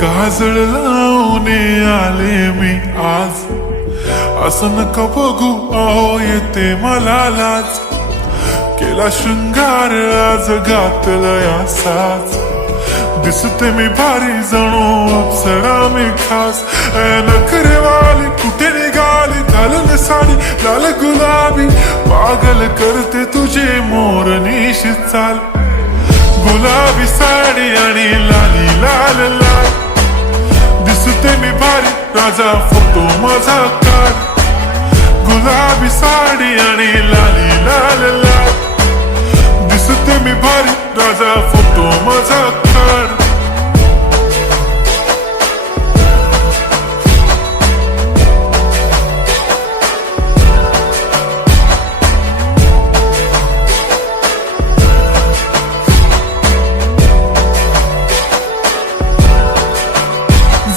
काजळ लावून आले मी आज, असं नका बघू अहो येते मला लाज. केला शृंगार आज घातला साज, दिसते मी भारी जणू अप्सरा मी खास. नखरेवाली कुठे निघाली, घालून साडी लाल गुलाबी, पागल करते तुझे मोरनीशी चाल. गुलाबी साडी आणि लाली लाल लाल, दिसते मी भारी राजा फोटो माझा काढ. गुलाबी साडी आणि लाली लाल लाल, दिसते मी भारी राजा फोटो माझा काढ.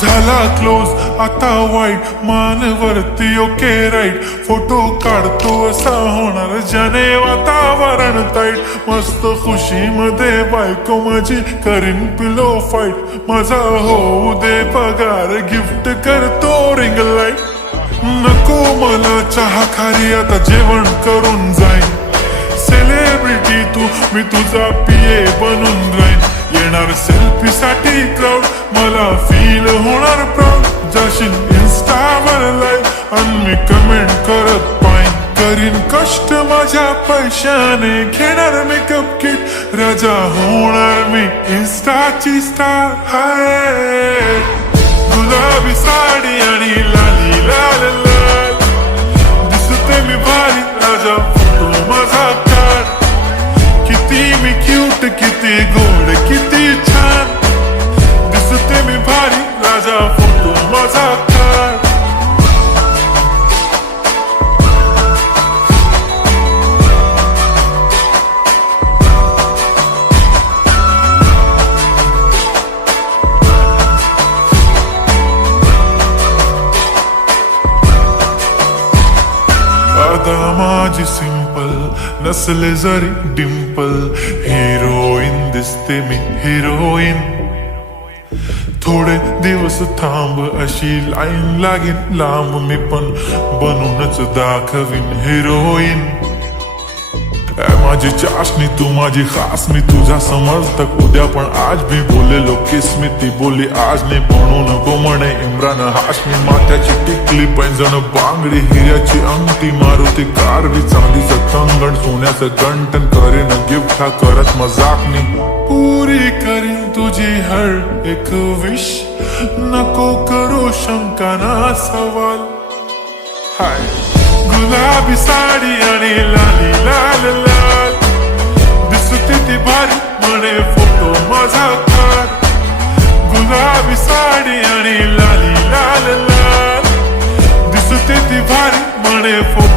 झाला क्लोज आता वाईट, मान वरती ओके राईट. फोटो काढतो असा होणार ज्याने वातावरण ताईट. मस्त खुशी मध्ये बायको माझी करीन पिलो फाईट. माझा होऊ दे पगार, गिफ्ट करतो रिंग लाईट. नको मला चहा खारी, आता जेवण करून जाईन. सेलिब्रिटी तू, मी तुझा पिये बनून राहीन. येणार सेल्फी साठी क्राऊड, मला फील होणार प्राऊड. जाशील इन्स्टावर लाईव्ह आणि मी कमेंट करत पाईन. करीन कष्ट माझ्या पैशाने, घेणार मेकअप किट. राजा होणार मी इन्स्टाची स्टार. हाय गुलाबी साडी आणि लाली लाल लाल, दिसते मी भारी राजा फोटो माझा काढ. किती मी क्यूट, किती गोड, किती छान, दिसते मी भारी राजा फोटो माझा काढ. आता माझी सिंपल, नसले जरी डिंपल. हिरोईन दिसते मी हिरोईन. थोडे दिवस थांब अशी लाईन लागेल लांब, मी पण बनूनच दाखवीन हिरोईन. माझी चाशनी तू माझी खास, मी तुझा समर्थक उद्या पण आज भी बोलेलो किस्मी. ती बोली आज नाही बनून नको म्हणे इम्रान हाशमी. माथ्याची टिकली पैंजण बांगडी, हिऱ्याची अंगठी, मारुती कारवी, चांदीचं कंगण, सोन्याचं गंटन. करीन गिफ्ट हा करत मजाकनी, पुरी करीन तुझी हर एक विश. नको करू शंका ना सवाल. हाय गुलाबी साडी आणि लाली लाल लाल, दिसते ती भारी म्हणे फोटो माझा काढ. गुलाबी साडी आणि लाली लाल लाल, दिसते ती भारी म्हणे फोटो